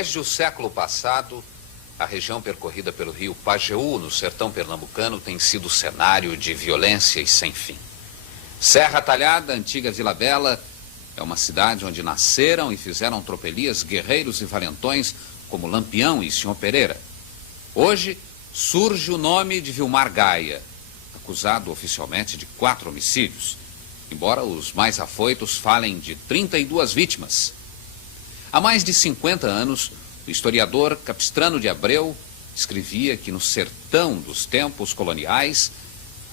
Desde o século passado, a região percorrida pelo rio Pajeú, no sertão pernambucano, tem sido cenário de violência e sem fim. Serra Talhada, antiga Vila Bela, é uma cidade onde nasceram e fizeram tropelias guerreiros e valentões como Lampião e Senhor Pereira. Hoje surge o nome de Vilmar Gaia, acusado oficialmente de 4 homicídios, embora os mais afoitos falem de 32 vítimas. Há mais de 50 anos, o historiador Capistrano de Abreu escrevia que no sertão dos tempos coloniais,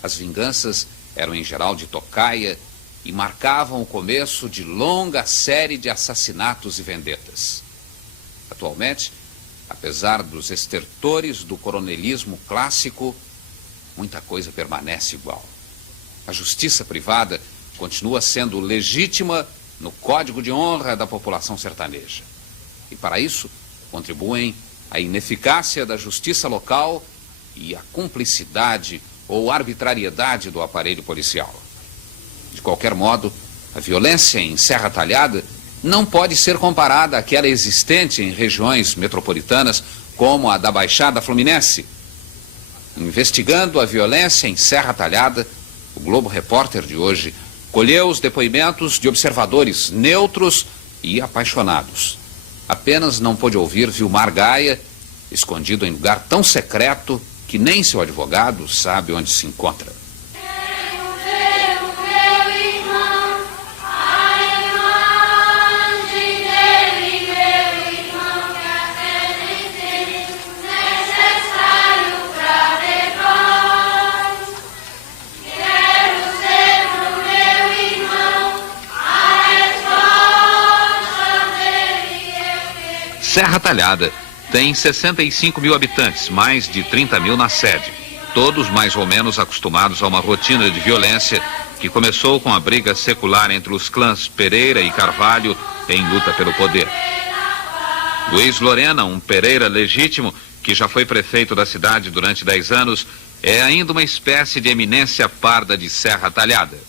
as vinganças eram em geral de tocaia e marcavam o começo de longa série de assassinatos e vendetas. Atualmente, apesar dos estertores do coronelismo clássico, muita coisa permanece igual. A justiça privada continua sendo legítima no código de honra da população sertaneja. E para isso, contribuem a ineficácia da justiça local e a cumplicidade ou arbitrariedade do aparelho policial. De qualquer modo, a violência em Serra Talhada não pode ser comparada àquela existente em regiões metropolitanas como a da Baixada Fluminense. Investigando a violência em Serra Talhada, o Globo Repórter de hoje colheu os depoimentos de observadores neutros e apaixonados. Apenas não pôde ouvir Vilmar Gaia, escondido em lugar tão secreto que nem seu advogado sabe onde se encontra. Serra Talhada tem 65 mil habitantes, mais de 30 mil na sede. Todos mais ou menos acostumados a uma rotina de violência que começou com a briga secular entre os clãs Pereira e Carvalho em luta pelo poder. Luiz Lorena, um Pereira legítimo, que já foi prefeito da cidade durante 10 anos, é ainda uma espécie de eminência parda de Serra Talhada.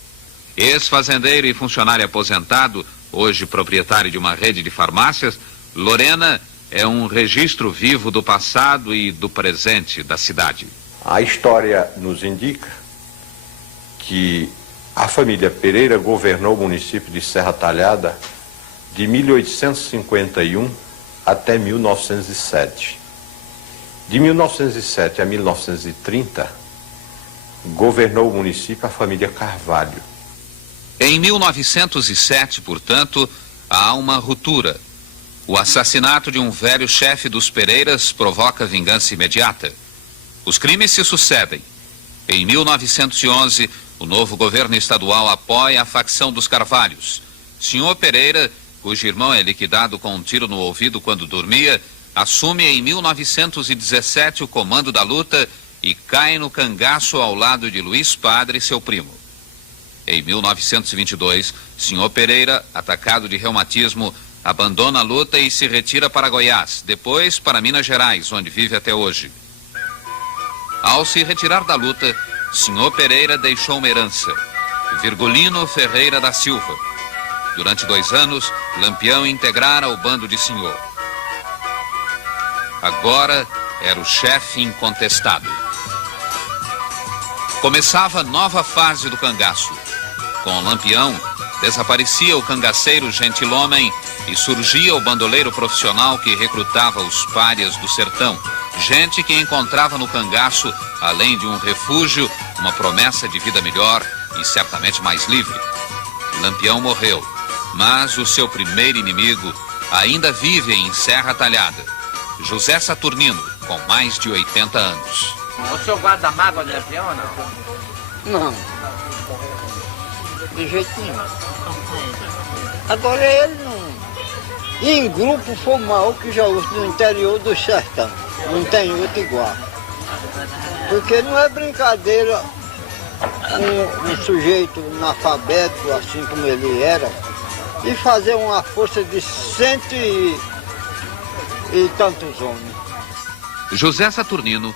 Ex-fazendeiro e funcionário aposentado, hoje proprietário de uma rede de farmácias, Lorena é um registro vivo do passado e do presente da cidade. A história nos indica que a família Pereira governou o município de Serra Talhada de 1851 até 1907. De 1907 a 1930, governou o município a família Carvalho. Em 1907, portanto, há uma ruptura. O assassinato de um velho chefe dos Pereiras provoca vingança imediata. Os crimes se sucedem. Em 1911, o novo governo estadual apoia a facção dos Carvalhos. Senhor Pereira, cujo irmão é liquidado com um tiro no ouvido quando dormia, assume em 1917 o comando da luta e cai no cangaço ao lado de Luiz Padre, seu primo. Em 1922, Senhor Pereira, atacado de reumatismo, abandona a luta e se retira para Goiás, depois para Minas Gerais, onde vive até hoje. Ao se retirar da luta, Senhor Pereira deixou uma herança, Virgulino Ferreira da Silva. Durante 2 anos, Lampião integrara o bando de Senhor. Agora era o chefe incontestado. Começava a nova fase do cangaço. Com Lampião, desaparecia o cangaceiro gentilhomem e surgia o bandoleiro profissional que recrutava os párias do sertão, gente que encontrava no cangaço, além de um refúgio, uma promessa de vida melhor e certamente mais livre. Lampião morreu, mas o seu primeiro inimigo ainda vive em Serra Talhada, José Saturnino, com mais de 80 anos. O senhor guarda mágoa de Lampião ou não? Não. De jeito nenhum. Agora ele não... Em grupo foi o maior que já houve no interior do sertão. Não tem outro igual. Porque não é brincadeira um sujeito analfabeto, assim como ele era, e fazer uma força de 100 e tantos homens. José Saturnino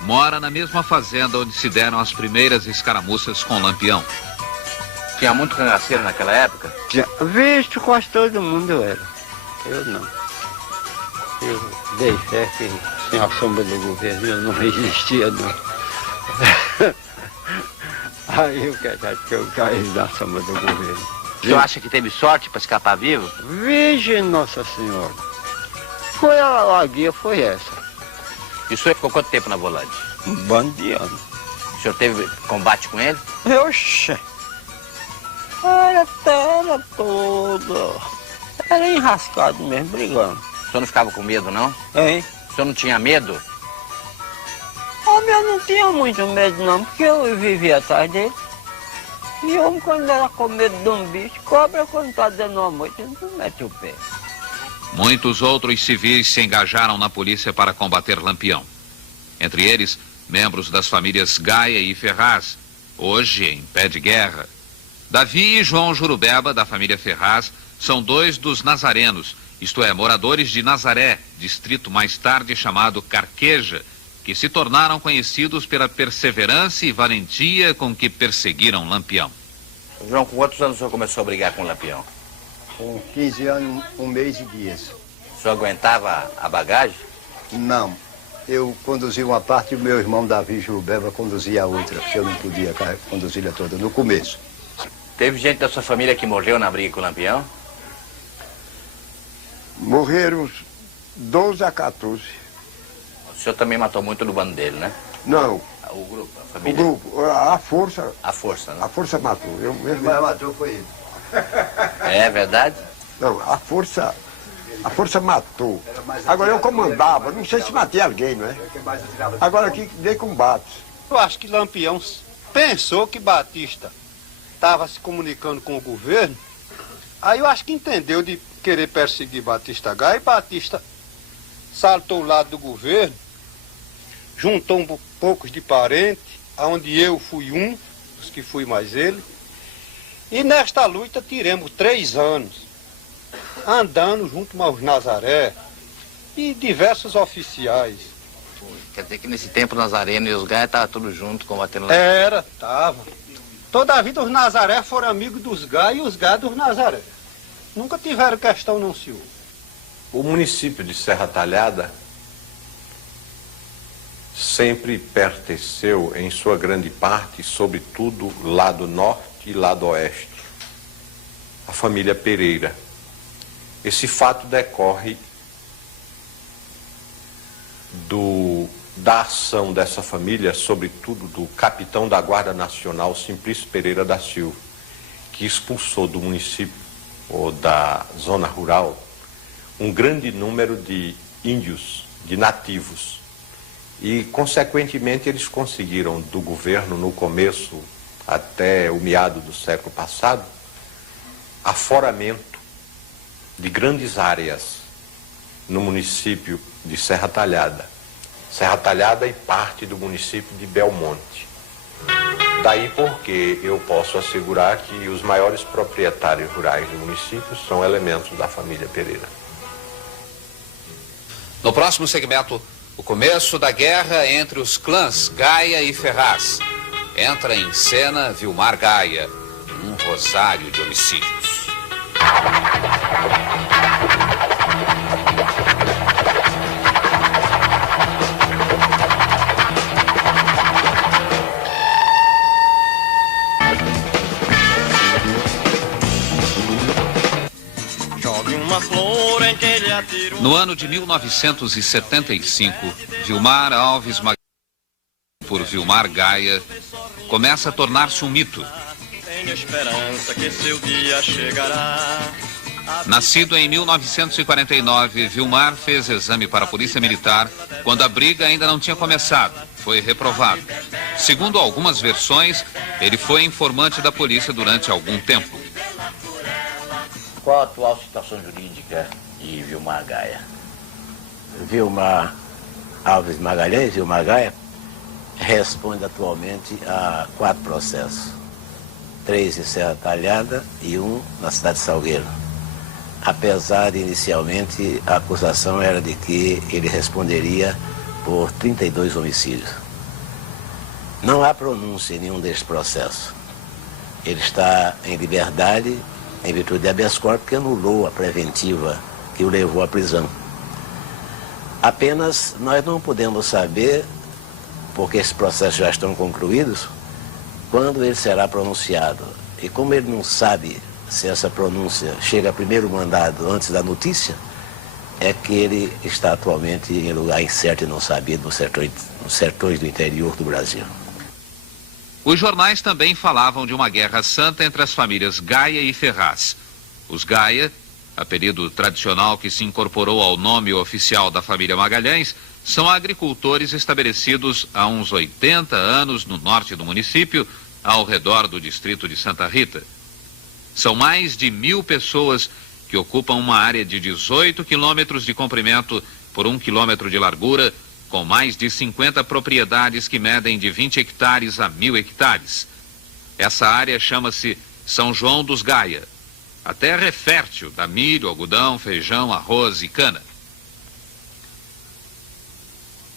mora na mesma fazenda onde se deram as primeiras escaramuças com Lampião. Tinha muito cangaceiro naquela época? Visto, quase todo mundo era. Eu não. Eu dei fé que sem a sombra do governo eu não resistia, não. Aí o que é que eu caí na sombra do governo. O senhor acha que teve sorte para escapar vivo? Virgem Nossa Senhora. Foi a guia, foi essa. E o senhor ficou quanto tempo na volante? Um bando de anos. O senhor teve combate com ele? Oxe! Era terra toda. Era enrascado mesmo, brigando. O senhor não ficava com medo, não? Hein? O senhor não tinha medo? Homem, eu não tinha muito medo não, porque eu vivia atrás dele. E homem, quando era com medo de um bicho, cobra quando está dando uma noite, não mete o pé. Muitos outros civis se engajaram na polícia para combater Lampião. Entre eles, membros das famílias Gaia e Ferraz, hoje em pé de guerra. Davi e João Jurubeba, da família Ferraz, são dois dos nazarenos, isto é, moradores de Nazaré, distrito mais tarde chamado Carqueja, que se tornaram conhecidos pela perseverança e valentia com que perseguiram Lampião. João, com quantos anos o senhor começou a brigar com o Lampião? Com 15 anos, 1 mês e dias. O senhor aguentava a bagagem? Não. Eu conduzia uma parte e o meu irmão Davi Jurubeba conduzia a outra, que eu não podia conduzir a toda no começo. Teve gente da sua família que morreu na briga com o Lampião? Morreram 12 a 14. O senhor também matou muito no bando dele, né? Não, O grupo, a o família? grupo, a força né? a força matou. Eu mesmo. Mas matou foi ele. É verdade? Não, a força matou. Agora eu comandava, não sei se matei alguém, não é? Agora aqui dei combate. Eu acho que Lampião pensou que Batista estava se comunicando com o governo, aí eu acho que entendeu de querer perseguir Batista Gaia, e Batista saltou o lado do governo, juntou poucos de parentes, onde eu fui um, os que fui mais ele, e nesta luta tiramos 3 anos, andando junto aos Nazaré e diversos oficiais. Quer dizer que nesse tempo o Nazareno e os Gaia estavam todos juntos combatendo Lampião? Era, tava. Toda a vida os Nazaré foram amigos dos Gaia e os Gaia dos Nazaré. Nunca tiveram questão, não, senhor. O município de Serra Talhada sempre pertenceu, em sua grande parte, sobretudo lado norte e lado oeste, à família Pereira. Esse fato decorre da ação dessa família, sobretudo do capitão da Guarda Nacional, Simplício Pereira da Silva, que expulsou do município ou da zona rural um grande número de índios, de nativos. E, consequentemente, eles conseguiram do governo, no começo, até o meado do século passado, aforamento de grandes áreas no município de Serra Talhada. Serra Talhada e parte do município de Belmonte. Daí porque eu posso assegurar que os maiores proprietários rurais do município são elementos da família Pereira. No próximo segmento, o começo da guerra entre os clãs Gaia e Ferraz. Entra em cena Vilmar Gaia, um rosário de homicídios. No ano de 1975, Vilmar Alves Magalhães, por Vilmar Gaia, começa a tornar-se um mito. Nascido em 1949, Vilmar fez exame para a Polícia Militar quando a briga ainda não tinha começado. Foi reprovado. Segundo algumas versões, ele foi informante da polícia durante algum tempo. Qual a atual situação jurídica de Vilmar Gaia? Vilmar Alves Magalhães, Vilmar Gaia, responde atualmente a 4 processos. 3 em Serra Talhada e 1 na cidade de Salgueiro. Apesar de, inicialmente, a acusação era de que ele responderia por 32 homicídios. Não há pronúncia em nenhum desses processos. Ele está em liberdade em virtude de habeas corpus, que anulou a preventiva que o levou à prisão. Apenas nós não podemos saber, porque esses processos já estão concluídos, quando ele será pronunciado. E como ele não sabe se essa pronúncia chega primeiro mandado antes da notícia, é que ele está atualmente em lugar incerto e não sabido nos sertões do interior do Brasil. Os jornais também falavam de uma guerra santa entre as famílias Gaia e Ferraz. Os Gaia, apelido tradicional que se incorporou ao nome oficial da família Magalhães, são agricultores estabelecidos há uns 80 anos no norte do município, ao redor do distrito de Santa Rita. São mais de 1000 pessoas que ocupam uma área de 18 quilômetros de comprimento por 1 quilômetro de largura, com mais de 50 propriedades que medem de 20 hectares a 1000 hectares. Essa área chama-se São João dos Gaia. A terra é fértil, dá milho, algodão, feijão, arroz e cana.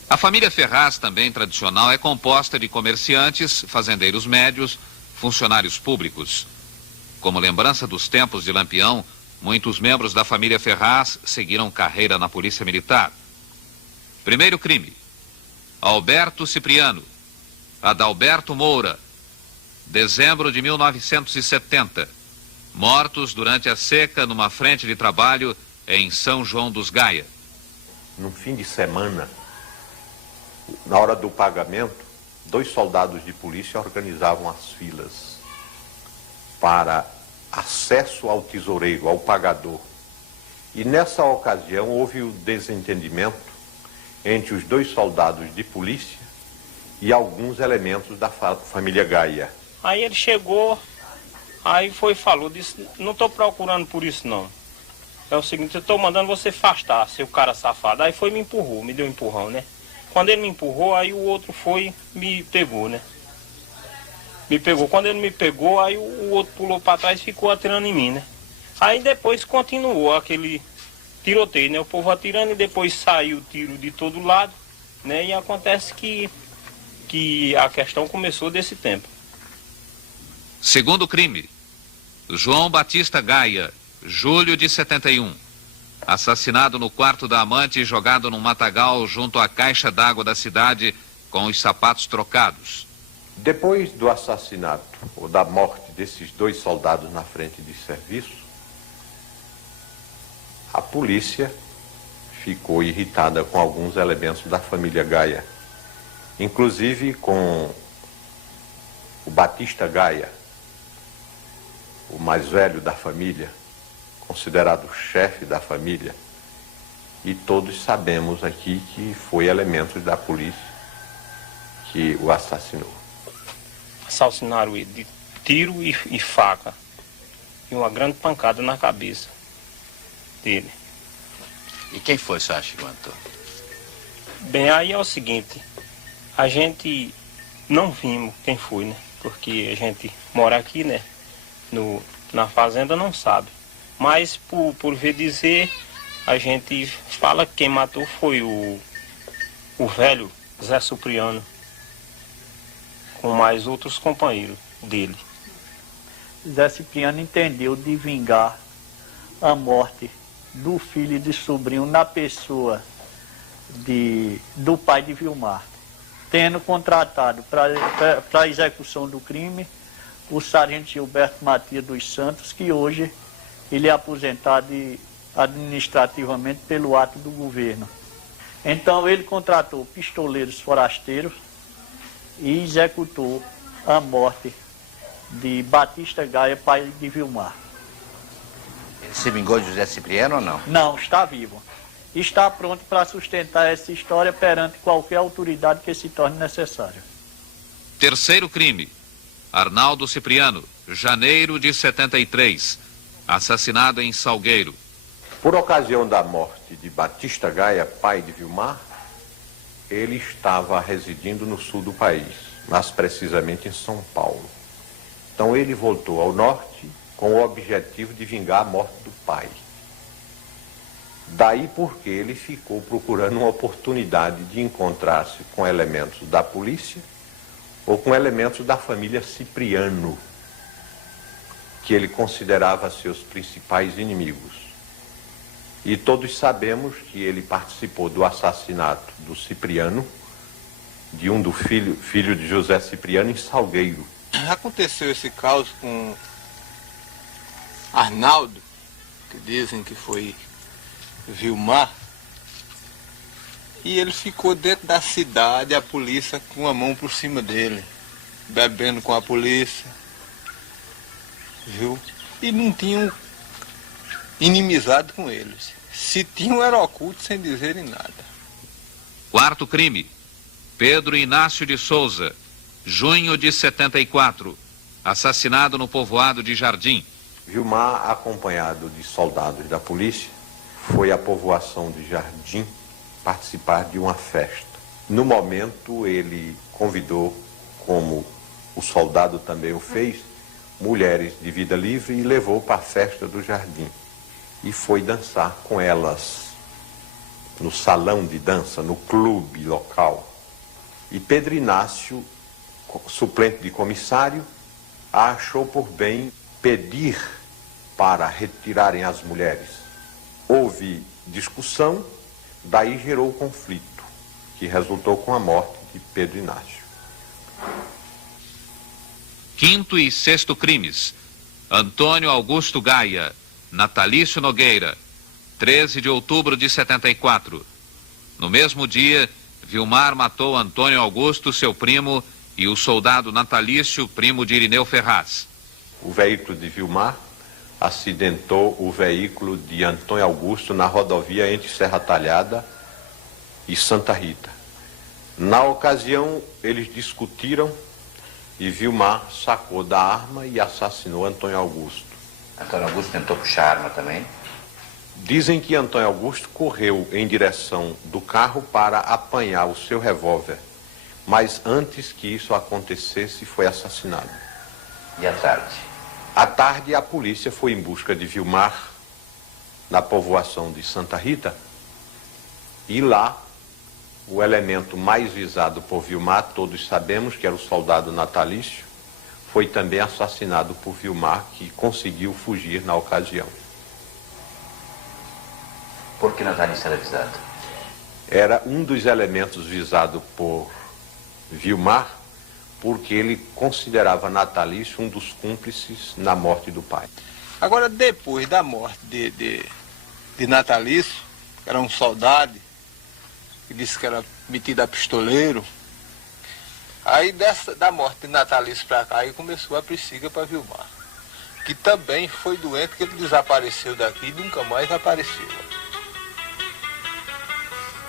A família Ferraz, também tradicional, é composta de comerciantes, fazendeiros médios, funcionários públicos. Como lembrança dos tempos de Lampião, muitos membros da família Ferraz seguiram carreira na Polícia Militar. Primeiro crime: Alberto Cipriano, Adalberto Moura, dezembro de 1970, mortos durante a seca numa frente de trabalho em São João dos Gaia. No fim de semana, na hora do pagamento, 2 soldados de polícia organizavam as filas para acesso ao tesoureiro, ao pagador. E nessa ocasião houve o desentendimento entre os 2 soldados de polícia e alguns elementos da família Gaia. Aí ele chegou, aí falou, disse, não estou procurando por isso não. É o seguinte, eu estou mandando você afastar, seu cara safado. Aí me empurrou, me deu um empurrão, né? Quando ele me empurrou, aí o outro me pegou, né? Me pegou. Quando ele me pegou, aí o outro pulou para trás e ficou atirando em mim, né? Aí depois continuou aquele tiroteio, né? O povo atirando e depois saiu o tiro de todo lado, né? E acontece que a questão começou desse tempo. Segundo crime: João Batista Gaia, julho de 71. Assassinado no quarto da amante e jogado num matagal junto à caixa d'água da cidade com os sapatos trocados. Depois do assassinato ou da morte desses 2 soldados na frente de serviço, a polícia ficou irritada com alguns elementos da família Gaia, inclusive com o Batista Gaia, o mais velho da família, considerado o chefe da família, e todos sabemos aqui que foi elementos da polícia que o assassinou. Assassinaram ele de tiro e faca, e uma grande pancada na cabeça dele. E quem foi, você acha, que matou? Bem, aí é o seguinte, a gente não vimos quem foi, né? Porque a gente mora aqui, né? Na fazenda não sabe. Mas por ver dizer, a gente fala que quem matou foi o velho Zé Cipriano, com mais outros companheiros dele. Zé Cipriano entendeu de vingar a morte do filho e de sobrinho na pessoa do pai de Vilmar, tendo contratado para a execução do crime o sargento Gilberto Matias dos Santos, que hoje ele é aposentado administrativamente pelo ato do governo. Então ele contratou pistoleiros forasteiros e executou a morte de Batista Gaia, pai de Vilmar. Ele se vingou de José Cipriano ou não? Não, está vivo. Está pronto para sustentar essa história perante qualquer autoridade que se torne necessária. Terceiro crime: Arnaldo Cipriano, janeiro de 73, assassinado em Salgueiro. Por ocasião da morte de Batista Gaia, pai de Vilmar, ele estava residindo no sul do país, mais precisamente em São Paulo. Então ele voltou ao norte com o objetivo de vingar a morte do pai. Daí porque ele ficou procurando uma oportunidade de encontrar-se com elementos da polícia ou com elementos da família Cipriano, que ele considerava seus principais inimigos. E todos sabemos que ele participou do assassinato do Cipriano, de do filho de José Cipriano, em Salgueiro. Aconteceu esse caos com Arnaldo, que dizem que foi Vilmar, e ele ficou dentro da cidade, a polícia com a mão por cima dele, bebendo com a polícia, viu? E não tinham inimizade com eles. Se tinham, era oculto sem dizerem nada. Quarto crime. Pedro Inácio de Souza, junho de 74, assassinado no povoado de Jardim. Vilmar, acompanhado de soldados da polícia, foi à povoação de Jardim participar de uma festa. No momento, ele convidou, como o soldado também o fez, mulheres de vida livre e levou para a festa do Jardim. E foi dançar com elas no salão de dança, no clube local. E Pedro Inácio, suplente de comissário, achou por bem pedir para retirarem as mulheres. Houve discussão, daí gerou o conflito, que resultou com a morte de Pedro Inácio. Quinto e sexto crimes. Antônio Augusto Gaia, Natalício Nogueira, 13 de outubro de 74. No mesmo dia, Vilmar matou Antônio Augusto, seu primo, e o soldado Natalício, primo de Irineu Ferraz. O veículo de Vilmar acidentou o veículo de Antônio Augusto na rodovia entre Serra Talhada e Santa Rita. Na ocasião, eles discutiram e Vilmar sacou da arma e assassinou Antônio Augusto. Antônio Augusto tentou puxar a arma também? Dizem que Antônio Augusto correu em direção do carro para apanhar o seu revólver, mas antes que isso acontecesse, foi assassinado. E à tarde? À tarde, a polícia foi em busca de Vilmar na povoação de Santa Rita e lá o elemento mais visado por Vilmar, todos sabemos que era o soldado Natalício, foi também assassinado por Vilmar, que conseguiu fugir na ocasião. Por que Natalício era visado? Era um dos elementos visado por Vilmar, porque ele considerava Natalício um dos cúmplices na morte do pai. Agora, depois da morte de Natalício, que era um soldado, que disse que era metido a pistoleiro, aí da morte de Natalício para cá, aí começou a persiga para Vilmar, que também foi doente, que ele desapareceu daqui e nunca mais apareceu.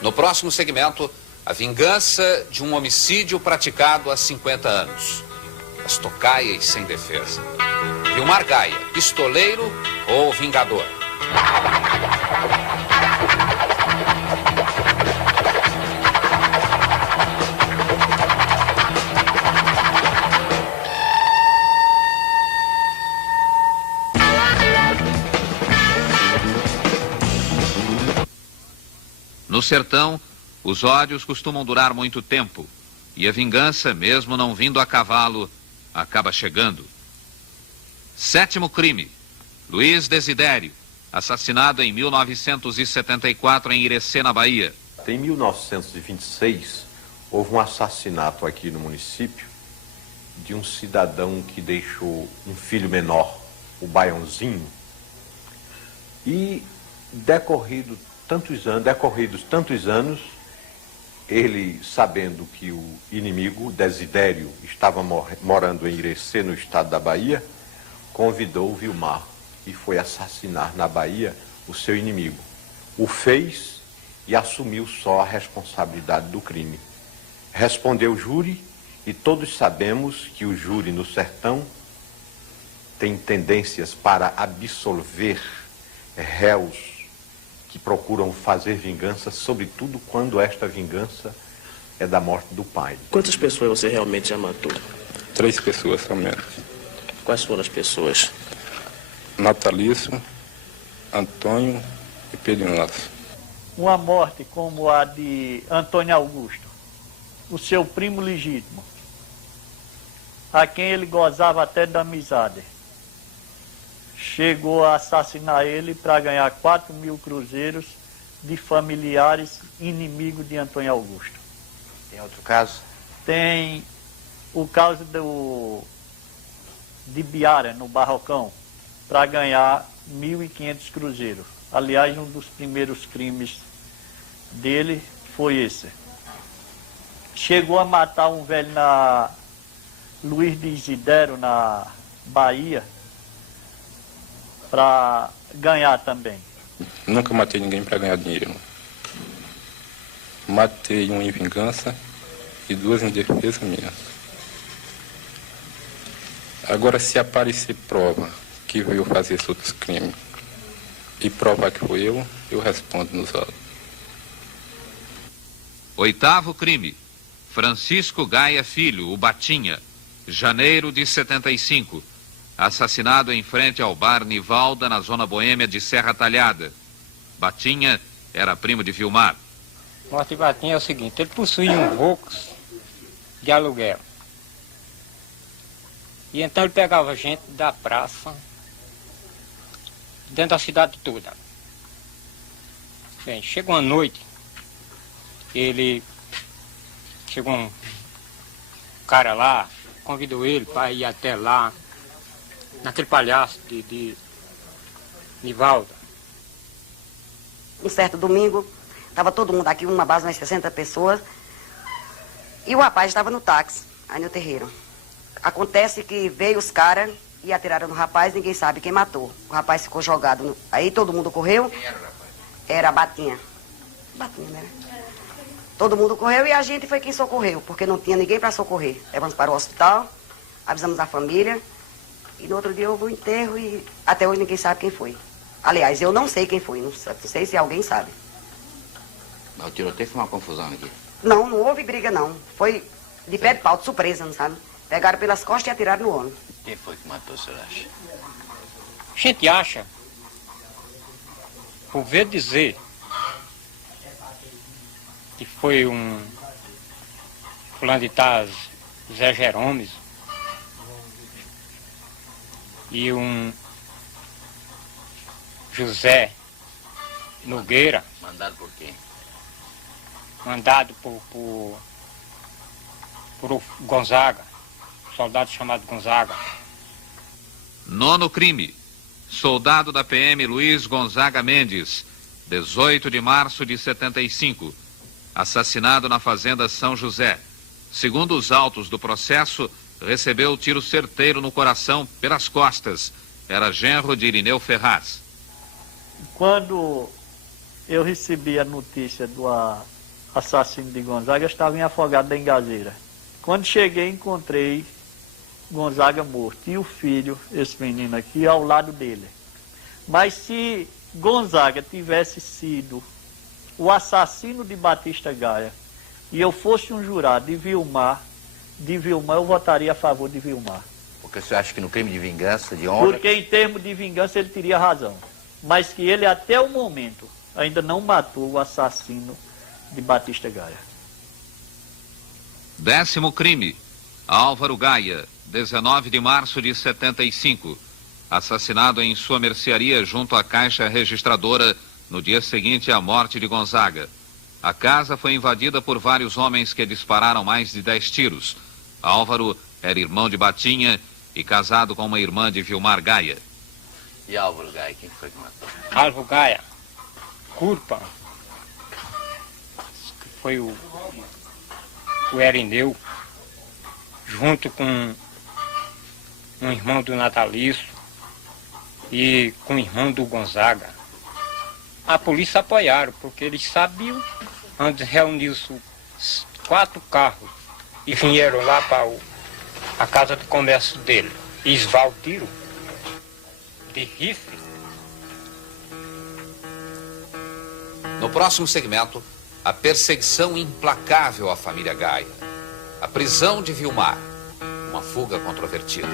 No próximo segmento, a vingança de um homicídio praticado há 50 anos. As tocaias sem defesa. Vilmar Gaia, pistoleiro ou vingador? No sertão, os ódios costumam durar muito tempo, e a vingança, mesmo não vindo a cavalo, acaba chegando. Sétimo crime. Luiz Desidério, assassinado em 1974 em Irecê, na Bahia. Em 1926, houve um assassinato aqui no município de um cidadão que deixou um filho menor, o Baiãozinho, e decorridos tantos anos, ele, sabendo que o inimigo, Desidério, estava morando em Irecê, no estado da Bahia, convidou Vilmar e foi assassinar na Bahia o seu inimigo. O fez e assumiu só a responsabilidade do crime. Respondeu o júri, e todos sabemos que o júri no sertão tem tendências para absolver réus que procuram fazer vingança, sobretudo quando esta vingança é da morte do pai. Quantas pessoas você realmente já matou? 3 pessoas somente. Quais foram as pessoas? Natalício, Antônio e Pedro Inácio. Uma morte como a de Antônio Augusto, o seu primo legítimo, a quem ele gozava até da amizade, chegou a assassinar ele para ganhar 4.000 cruzeiros de familiares inimigos de Antônio Augusto. Tem outro caso? Tem o caso de Biara, no Barrocão, para ganhar 1.500 cruzeiros. Aliás, um dos primeiros crimes dele foi esse. Chegou a matar um velho na Luiz de Isidero, na Bahia, para ganhar também. Nunca matei ninguém para ganhar dinheiro. Matei um em vingança e 2 em defesa minha. Agora, se aparecer prova que veio fazer esses outros crimes e provar que foi eu respondo nos autos. 8º crime. Francisco Gaia Filho, o Batinha, janeiro de 75. Assassinado em frente ao bar Nivalda, na zona boêmia de Serra Talhada. Batinha era primo de Vilmar. A morte de Batinha é o seguinte, ele possuía um Volks de aluguel. E então ele pegava gente da praça, dentro da cidade toda. Bem, chegou uma noite, chegou um cara lá, convidou ele para ir até lá, naquele palhaço de Nivalda. Um certo domingo, estava todo mundo aqui, uma base, umas 60 pessoas, e o rapaz estava no táxi, aí no terreiro. Acontece que veio os caras e atiraram no rapaz, ninguém sabe quem matou. O rapaz ficou jogado, aí todo mundo correu. Quem era o rapaz? Era Batinha. Batinha, né? Todo mundo correu e a gente foi quem socorreu, porque não tinha ninguém para socorrer. Levamos para o hospital, avisamos a família, e no outro dia houve o enterro e até hoje ninguém sabe quem foi. Aliás, eu não sei quem foi, não sei se alguém sabe. Mas o tiroteio foi uma confusão aqui. Não houve briga não. Foi de pé de pau, de surpresa, não sabe? Pegaram pelas costas e atiraram no homem. Quem foi que matou, o senhor acha? A gente acha, por ver dizer, que foi um fulano de Taz, Zé Jerônimo, e um José Nogueira. Mandado por quem? Mandado por Gonzaga, soldado chamado Gonzaga. 9º crime. Soldado da PM Luiz Gonzaga Mendes, 18 de março de 75. Assassinado na fazenda São José. Segundo os autos do processo, recebeu tiro certeiro no coração pelas costas. Era genro de Irineu Ferraz. Quando eu recebi a notícia do assassino de Gonzaga, eu estava em Afogado da Engazeira. Quando cheguei, encontrei Gonzaga morto e o filho, esse menino aqui, ao lado dele. Mas se Gonzaga tivesse sido o assassino de Batista Gaia e eu fosse um jurado de Vilmar, eu votaria a favor de Vilmar. Porque você acha que no crime de vingança, de honra... Porque em termos de vingança ele teria razão. Mas que ele até o momento ainda não matou o assassino de Batista Gaia. 10º crime. Álvaro Gaia, 19 de março de 75. Assassinado em sua mercearia junto à caixa registradora no dia seguinte à morte de Gonzaga. A casa foi invadida por vários homens que dispararam mais de 10 tiros. Álvaro era irmão de Batinha e casado com uma irmã de Vilmar Gaia. E Álvaro Gaia, quem foi que matou? Álvaro Gaia, culpa, que foi o Erineu, junto com um irmão do Natalício e com o irmão do Gonzaga. A polícia apoiaram, porque eles sabiam, antes reuniu-se 4 carros e vieram lá para a casa de comércio dele. E esvaram o tiro de rifle. No próximo segmento, a perseguição implacável à família Gaia. A prisão de Vilmar, uma fuga controvertida.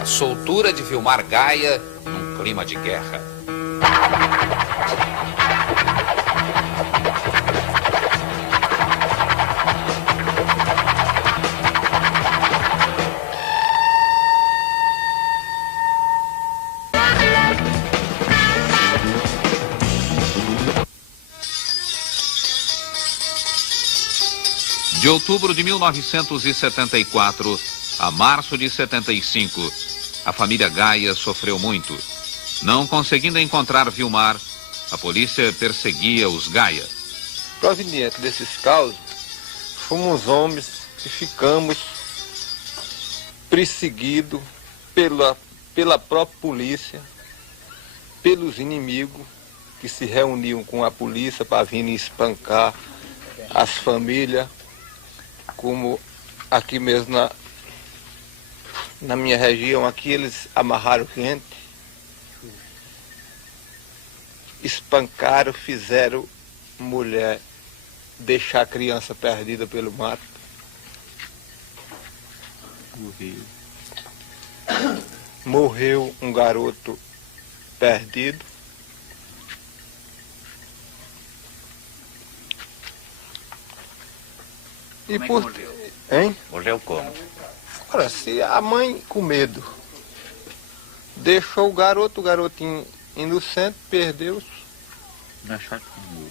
A soltura de Vilmar Gaia num clima de guerra. De outubro de 1974 a março de 75, a família Gaia sofreu muito. Não conseguindo encontrar Vilmar, a polícia perseguia os Gaia. Proveniente desses causos, fomos homens que ficamos perseguidos pela própria polícia, pelos inimigos que se reuniam com a polícia para vir espancar as famílias, como aqui mesmo na minha região, aqui eles amarraram gente, espancaram, fizeram mulher deixar a criança perdida pelo mato. Morreu um garoto perdido. E Como é que por... morreu? Hein? Morreu como? Ora, se a mãe com medo deixou o garotinho inocente, perdeu-se. Não acharam como?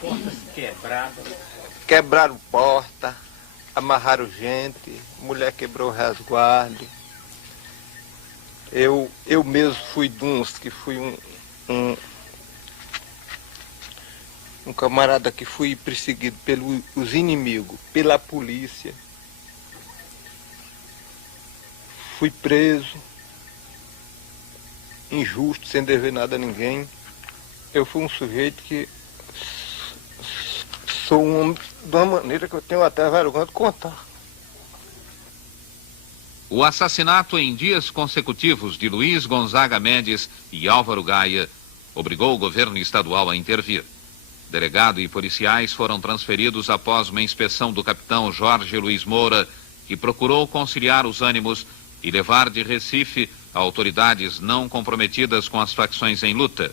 Portas quebradas. Quebraram porta, amarraram gente, mulher quebrou o resguardo. Eu mesmo fui de uns que fui um camarada que fui perseguido pelos inimigos, pela polícia. Fui preso, injusto, sem dever nada a ninguém. Eu fui um sujeito que sou um homem de uma maneira que eu tenho até vergonha de contar. O assassinato em dias consecutivos de Luiz Gonzaga Mendes e Álvaro Gaia obrigou o governo estadual a intervir. Delegado e policiais foram transferidos após uma inspeção do capitão Jorge Luiz Moura, que procurou conciliar os ânimos e levar de Recife autoridades não comprometidas com as facções em luta.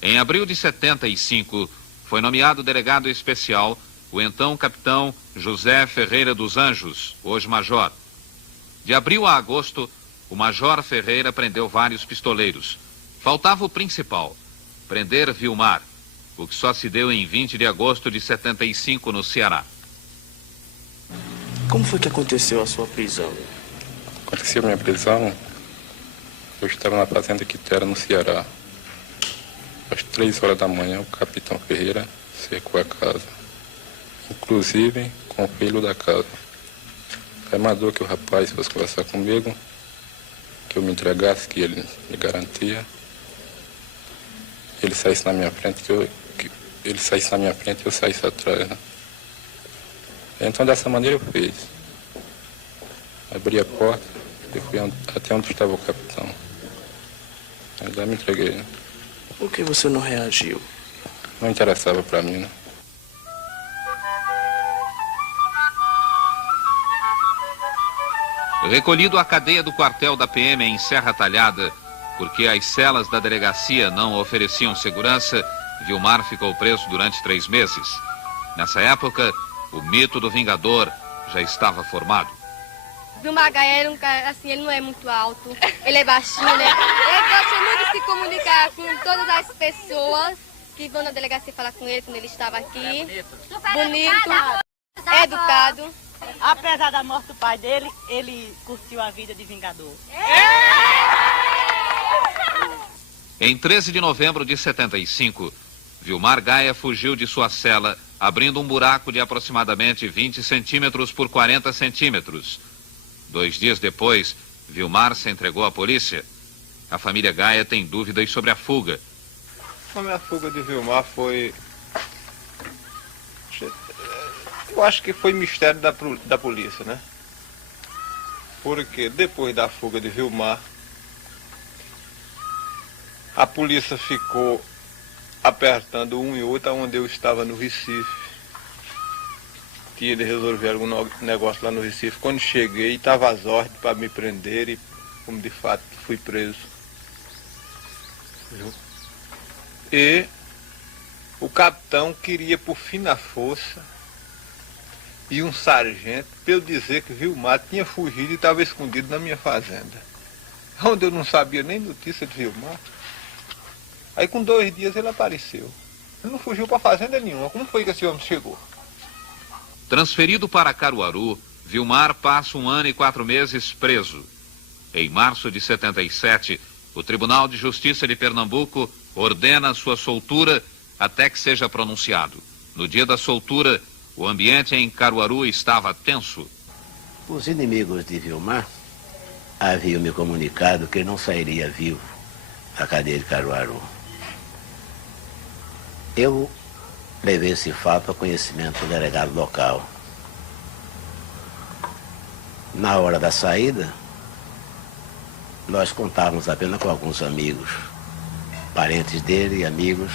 Em abril de 75, foi nomeado delegado especial o então capitão José Ferreira dos Anjos, hoje major. De abril a agosto, o major Ferreira prendeu vários pistoleiros. Faltava o principal, prender Vilmar, o que só se deu em 20 de agosto de 75 no Ceará. Como foi que aconteceu a sua prisão? Aconteceu a minha prisão, eu estava na fazenda Quitéria, no Ceará. Às 3 horas da manhã, o capitão Ferreira cercou a casa, inclusive com o filho da casa. Aí mandou que o rapaz fosse conversar comigo, que eu me entregasse, que ele me garantia. Ele saísse na minha frente, ele saísse na minha frente e eu saísse atrás, né? Então, dessa maneira eu fiz. Abri a porta e fui até onde estava o capitão. Aí lá me entreguei, né? Por que você não reagiu? Não interessava para mim, né? Recolhido à cadeia do quartel da PM em Serra Talhada, porque as celas da delegacia não ofereciam segurança, Vilmar ficou preso durante 3 meses. Nessa época, o mito do Vingador já estava formado. Vilmar Gaia era um cara, assim, ele não é muito alto, ele é baixinho, né? Ele gosta muito de se comunicar com todas as pessoas que vão na delegacia falar com ele quando ele estava aqui. Bonito, educado. Apesar da morte do pai dele, ele curtiu a vida de Vingador. Em 13 de novembro de 75, Vilmar Gaia fugiu de sua cela, abrindo um buraco de aproximadamente 20 centímetros por 40 centímetros. 2 dias depois, Vilmar se entregou à polícia. A família Gaia tem dúvidas sobre a fuga. A fuga de Vilmar foi... Eu acho que foi mistério da polícia, né? Porque depois da fuga de Vilmar, a polícia ficou apertando um e outro onde eu estava no Recife. Tinha de resolver algum negócio lá no Recife. Quando cheguei, estava às ordens para me prender e, como de fato, fui preso. Viu? E o capitão queria, por fim na força, e um sargento, para eu dizer que Vilmar tinha fugido e estava escondido na minha fazenda, onde eu não sabia nem notícia de Vilmar. Aí com 2 dias ele apareceu. Ele não fugiu para fazenda nenhuma. Como foi que esse homem chegou? Transferido para Caruaru, Vilmar passa 1 ano e 4 meses preso. Em março de 77, o Tribunal de Justiça de Pernambuco ordena sua soltura até que seja pronunciado. No dia da soltura, o ambiente em Caruaru estava tenso. Os inimigos de Vilmar haviam me comunicado que ele não sairia vivo da cadeia de Caruaru. Eu levei esse fato a conhecimento do delegado local. Na hora da saída, nós contávamos apenas com alguns amigos, parentes dele e amigos,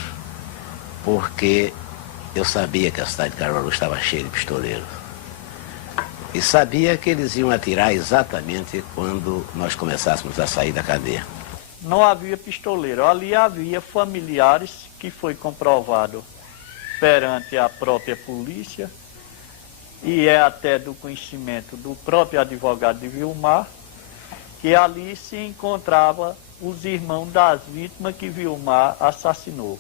porque eu sabia que a cidade de Caruaru estava cheia de pistoleiros. E sabia que eles iam atirar exatamente quando nós começássemos a sair da cadeia. Não havia pistoleiro, ali havia familiares, que foi comprovado perante a própria polícia, e é até do conhecimento do próprio advogado de Vilmar, que ali se encontrava os irmãos das vítimas que Vilmar assassinou,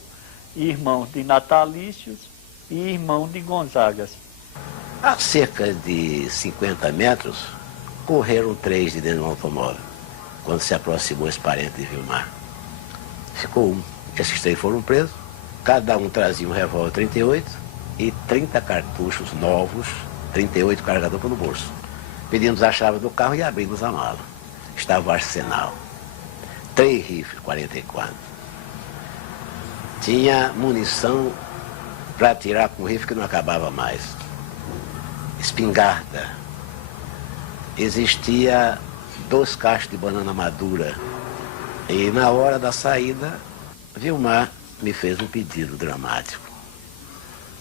irmãos de Natalícios e irmão de Gonzagas. A cerca de 50 metros, correram 3 de dentro do automóvel, quando se aproximou esse parente de Vilmar. Ficou um. Esses 3 foram presos, cada um trazia um revólver 38 e 30 cartuchos novos, 38 carregador no bolso. Pedimos a chave do carro e abrimos a mala. Estava o arsenal. 3 rifles 44. Tinha munição para atirar com rifle que não acabava mais. Espingarda. Existia 2 cachos de banana madura. E na hora da saída, Vilmar me fez um pedido dramático.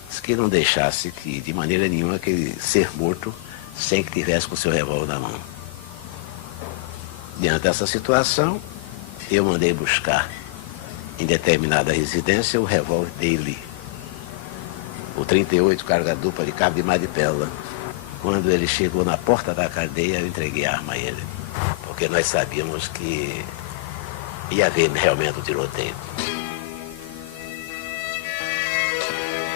Disse que não deixasse que, de maneira nenhuma, aquele ser morto sem que tivesse com o seu revólver na mão. Diante dessa situação, eu mandei buscar em determinada residência o revólver dele, o 38 carga dupla de cabo de madrepérola. Quando ele chegou na porta da cadeia, eu entreguei a arma a ele, porque nós sabíamos que ia haver realmente um tiroteio.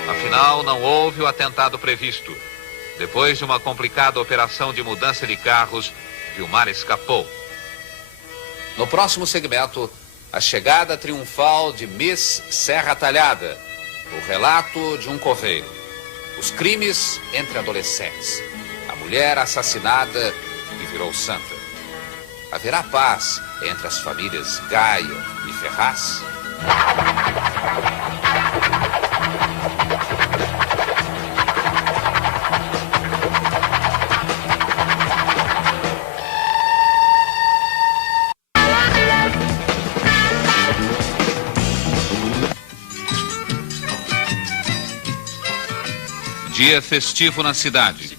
Afinal, não houve o atentado previsto. Depois de uma complicada operação de mudança de carros, Vilmar escapou. No próximo segmento, a chegada triunfal de Miss Serra Talhada, o relato de um coveiro, os crimes entre adolescentes, a mulher assassinada que virou santa. Haverá paz entre as famílias Gaia e Ferraz? Dia festivo na cidade.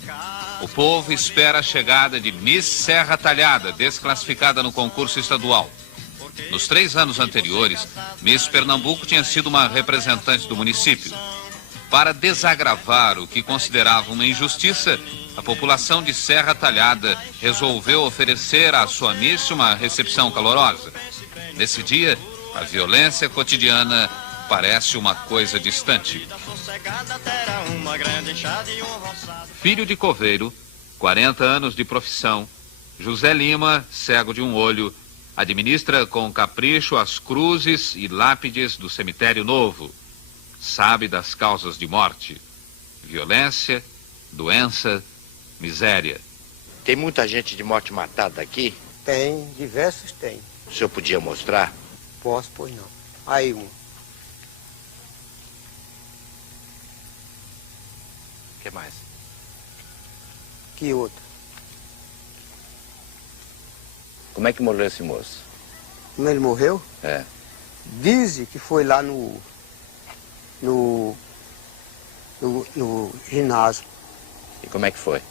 O povo espera a chegada de Miss Serra Talhada, desclassificada no concurso estadual. Nos 3 anos anteriores, Miss Pernambuco tinha sido uma representante do município. Para desagravar o que considerava uma injustiça, a população de Serra Talhada resolveu oferecer à sua Miss uma recepção calorosa. Nesse dia, a violência cotidiana parece uma coisa distante. Filho de coveiro, 40 anos de profissão, José Lima, cego de um olho, administra com capricho as cruzes e lápides do cemitério novo. Sabe das causas de morte: violência, doença, miséria. Tem muita gente de morte matada aqui? Tem, diversos tem. O senhor podia mostrar? Posso, pois não. Aí um. O que mais? Que outro? Como é que morreu esse moço? Como ele morreu? É. Dizem que foi lá no ginásio. E como é que foi?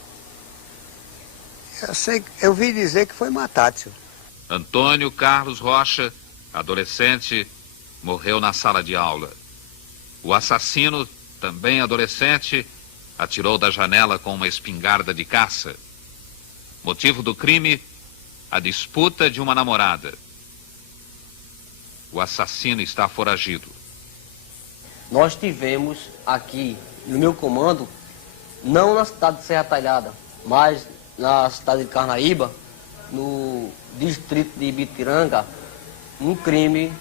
Eu vi dizer que foi matado, senhor. Antônio Carlos Rocha, adolescente, morreu na sala de aula. O assassino, também adolescente, atirou da janela com uma espingarda de caça. Motivo do crime: a disputa de uma namorada. O assassino está foragido. Nós tivemos aqui, no meu comando, não na cidade de Serra Talhada, mas na cidade de Carnaíba, no distrito de Ibitiranga, um crime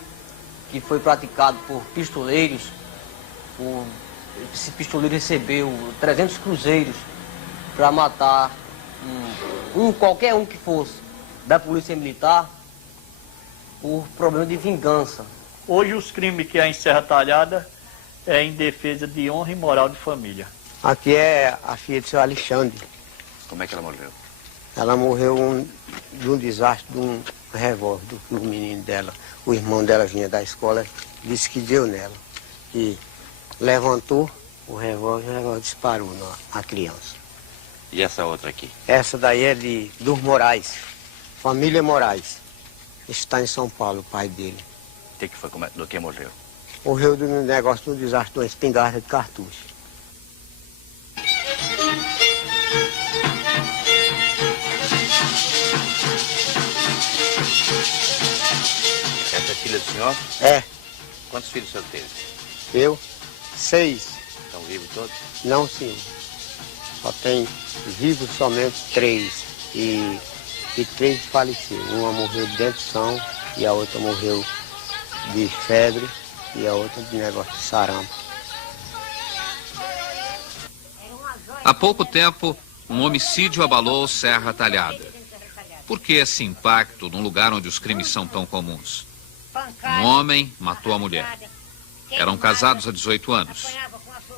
que foi praticado por pistoleiros. Esse pistoleiro recebeu 300 cruzeiros para matar qualquer um que fosse da Polícia Militar por problema de vingança. Hoje os crimes que há em Serra Talhada é em defesa de honra e moral de família. Aqui é a filha do seu Alexandre. Como é que ela morreu? Ela morreu de um desastre de um revólver do menino dela. O irmão dela vinha da escola, disse que deu nela. E levantou o revólver disparou na criança. E essa outra aqui? Essa daí é dos Moraes, família Moraes. Está em São Paulo, o pai dele. O que foi? Do que morreu? Morreu do negócio do desastre de uma espingarda de cartucho. Essa é filha do senhor? É. Quantos filhos o senhor teve? Eu? 6. Estão vivos todos? Não, senhor. Só tem vivos somente 3. E 3 faleceram. Uma morreu de dentição e a outra morreu de febre e a outra de negócio de sarampo. Há pouco tempo, um homicídio abalou Serra Talhada. Por que esse impacto num lugar onde os crimes são tão comuns? Um homem matou a mulher. Eram casados há 18 anos.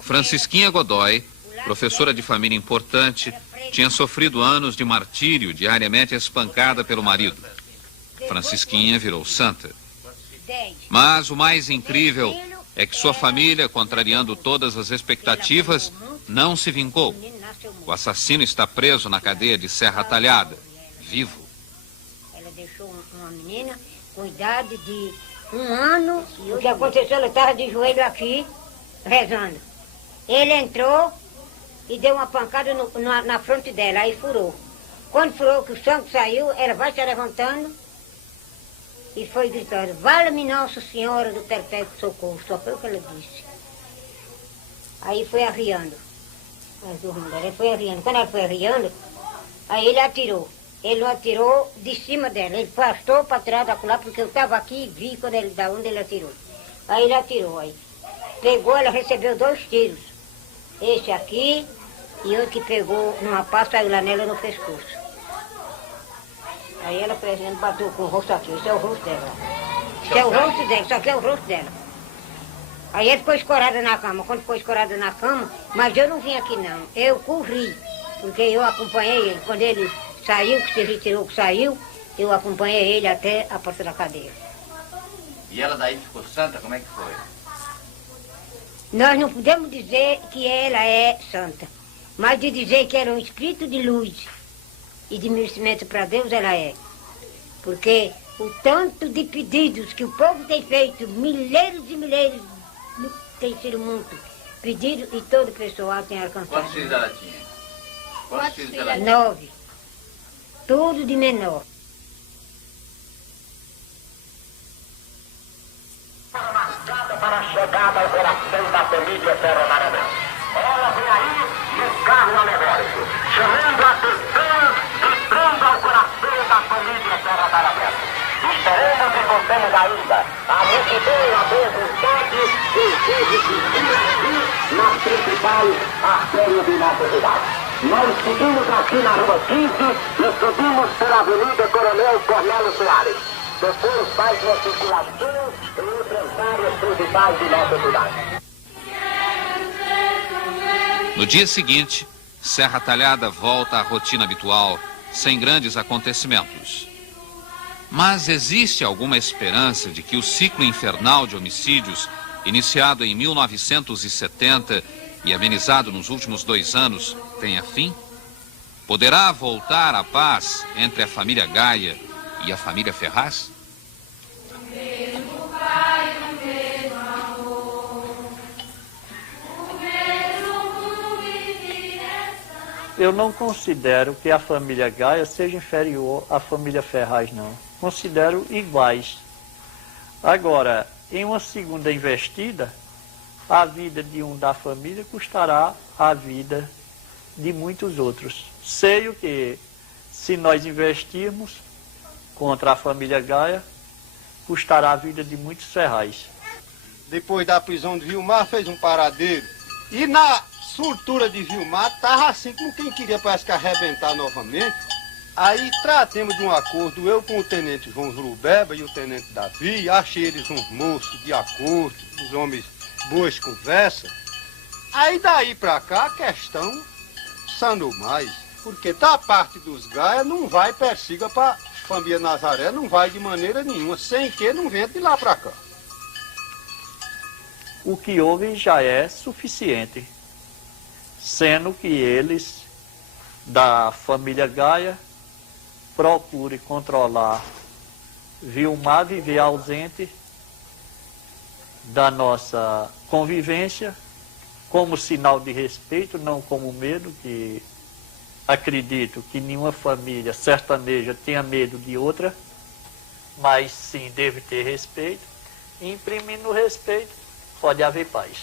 Francisquinha Godoy, professora de família importante, tinha sofrido anos de martírio, diariamente espancada pelo marido. Francisquinha virou santa. Mas o mais incrível é que sua família, contrariando todas as expectativas, não se vingou. O assassino está preso na cadeia de Serra Talhada, vivo. Ela deixou uma menina com idade de 1 ano. O que aconteceu, ela estava de joelho aqui, rezando. Ele entrou e deu uma pancada na fronte dela, aí furou. Quando furou, que o sangue saiu, ela vai se levantando e foi gritando: "Vala-me Nossa Senhora do Perpétuo Socorro", só foi o que ela disse. Aí foi arriando as duas mulheres, ele foi arriando. Quando ela foi arriando, aí ele atirou. Ele não atirou de cima dela, ele pastou para trás da coluna, porque eu estava aqui e vi da onde ele atirou. Aí ele atirou, aí pegou, ela recebeu 2 tiros. Esse aqui e outro que pegou numa pá, saiu lá nela no pescoço. Aí ela, por exemplo, bateu com o rosto aqui. Esse é o rosto dela. Esse é o rosto dela, isso aqui é o rosto dela. Aí ele ficou escorada na cama. Quando ficou escorada na cama, mas eu não vim aqui não. Eu corri, porque eu acompanhei ele. Quando ele saiu, que se retirou, que saiu, eu acompanhei ele até a porta da cadeia. E ela daí ficou santa? Como é que foi? Nós não podemos dizer que ela é santa, mas de dizer que ela é um espírito de luz e de merecimento para Deus, ela é. Porque o tanto de pedidos que o povo tem feito, milhares e milhares, tem sido muito pedido e todo o pessoal tem alcançado. Quantos filhos ela tinha? Quantos filhos ela tinha? 9. Tudo de menor. Para a chegada ao coração da família Serra Talhada. Ela vem aí no carro alegórico, chamando a atenção e entrando ao coração da família Serra Talhada. Esperamos e contamos ainda a multidão, a boa vontade e aqui nas principais artérias de nossa cidade. Nós seguimos aqui na Rua 15 e subimos pela Avenida Coronel Cornélio Soares. Depois faz uma circulação em outras áreas principais de nossa cidade. No dia seguinte, Serra Talhada volta à rotina habitual, sem grandes acontecimentos. Mas existe alguma esperança de que o ciclo infernal de homicídios, iniciado em 1970 e amenizado nos últimos 2 anos, tenha fim? Poderá voltar a paz entre a família Gaia e a família Ferraz? Eu não considero que a família Gaia seja inferior à família Ferraz, não. Considero iguais. Agora, em uma segunda investida, a vida de um da família custará a vida de muitos outros. Sei o que, se nós investirmos contra a família Gaia, custará a vida de muitos serrais. Depois da prisão de Vilmar, fez um paradeiro. E na soltura de Vilmar, estava assim como quem queria, parece que arrebentar novamente. Aí tratemos de um acordo, eu com o tenente João Jurubeba e o tenente Davi, achei eles uns moços de acordo, uns homens boas conversas. Aí daí pra cá a questão sanou mais, porque da parte dos Gaia não vai persiga pra família Nazaré, não vai de maneira nenhuma, sem que não venha de lá pra cá. O que houve já é suficiente, sendo que eles, da família Gaia, procurem controlar Vilmar, viver ausente da nossa convivência, como sinal de respeito, não como medo, que acredito que nenhuma família sertaneja tenha medo de outra, mas sim deve ter respeito, e imprimindo respeito, pode haver paz.